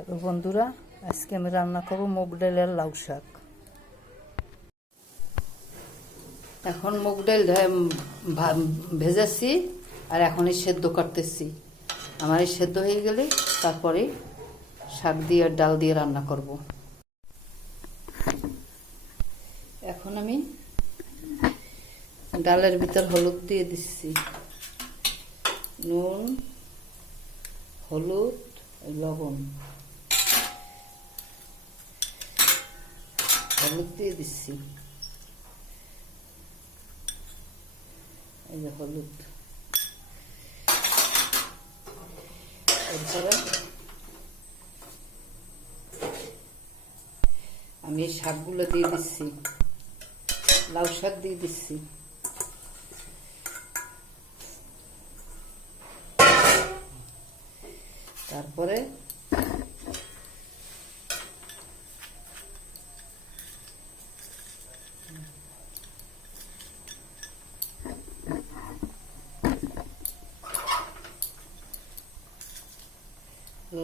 Hello বন্ধুরা, আজকে আমি রান্না করব মুগ ডালের লাউ শাক। এখন মুগ ডাল ভেজেছি আর এখন সেদ্ধ করতেছি। আমার এই সেদ্ধ হয়ে গেলে তারপরে শাক দিয়ে আর ডাল দিয়ে রান্না করব। এখন আমি ডালের ভিতর হলুদ দিয়ে দিচ্ছি, নুন, হলুদ, লবণ, হলুদ দিয়ে দিচ্ছি, এই যে হলুদ। এরপরে আমি এই শাকগুলো দিয়ে দিচ্ছি, লাউ শাক দিয়ে দিচ্ছি। তারপরে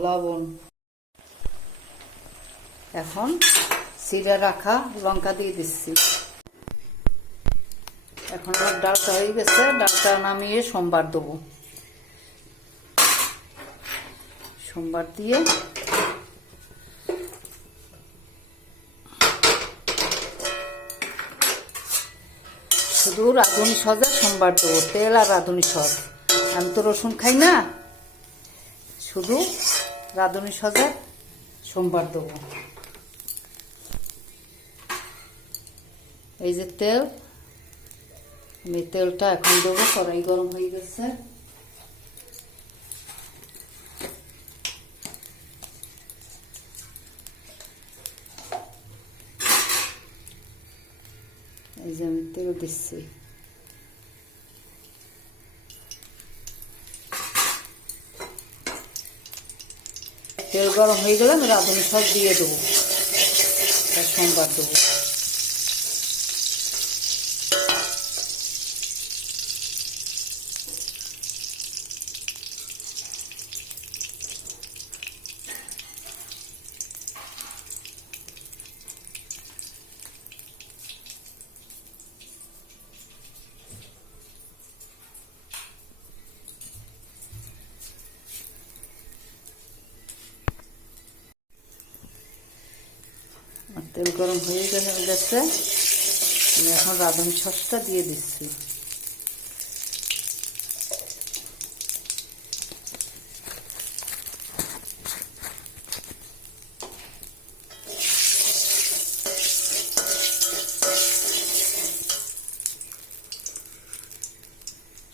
লবণ, এখন চিড়ে রাখা লঙ্কা দিয়ে দিচ্ছি। এখন আমার ডালটা হয়ে গেছে, ডালটা নামিয়ে সোমবার দেবো। সোমবার দিয়ে শুধু রাঁধুনি সজা সোমবার দেবো, তেল আর রাঁধুনি সজ। আমি তো রসুন খাই না, শুধু রাঁধুনি সজা সোমবার দেবো। এই যে তেল, আমি তেলটা এখন দেবো। কড়াই গরম হয়ে গেছে, এই যে আমি তেল দিচ্ছি। তেল গরম হয়ে গেলে আমি রাঁধুনি সব দিয়ে দেবো, সোমবার দেবো। তেল গরম হয়ে গেছে, আমি এখন রাঁধুনি সসটা দিয়ে দিচ্ছি।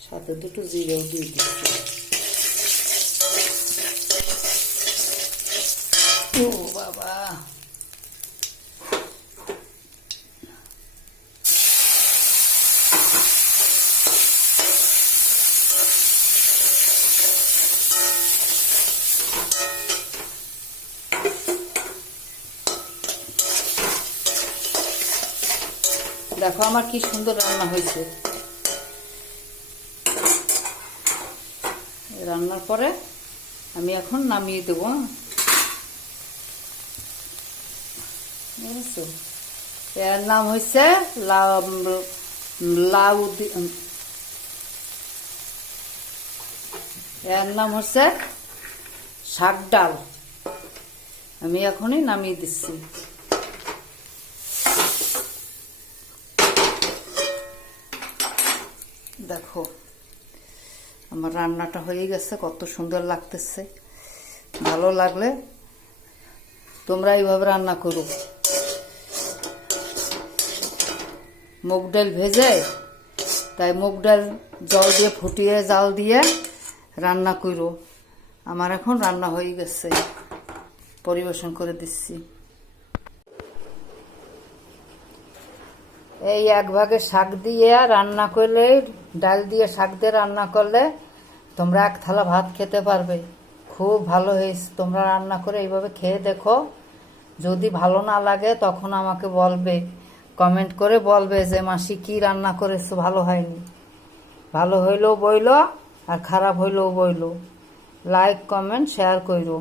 সাথে দুটো জিরেও দিয়ে দিচ্ছি। ও বাবা, দেখো আমার কি সুন্দর রান্না হয়েছে। রান্নার পরে আমি এখন নামিয়ে দেবো। এর নাম হচ্ছে লাউ, এর নাম হচ্ছে শাক ডাল। আমি এখনই নামিয়ে দিচ্ছি। দেখো আমার রান্নাটা হয়ে গেছে, কত সুন্দর লাগতেছে। ভালো লাগলে তোমরা এইভাবে রান্না করো। মুগ ডাল ভেজে, তাই মুগ ডাল জল দিয়ে ফুটিয়ে জাল দিয়ে রান্না করো। আমার এখন রান্না হয়ে গেছে, পরিবেশন করে দিচ্ছি। এই এক ভাগে শাক দিয়ে রান্না করলে, ডাল দিয়ে শাক দিয়ে রান্না করলে তোমরা এক থালা ভাত খেতে পারবে। খুব ভালো হয়েছে, তোমরা রান্না করে এইভাবে খেয়ে দেখো। যদি ভালো না লাগে তখন আমাকে বলবে, কমেন্ট করে বলবে যে মাসি কি রান্না করেছো, ভালো হয়নি। ভালো হইলেও বইলো আর খারাপ হইলেও বইলো। লাইক, কমেন্ট, শেয়ার করো।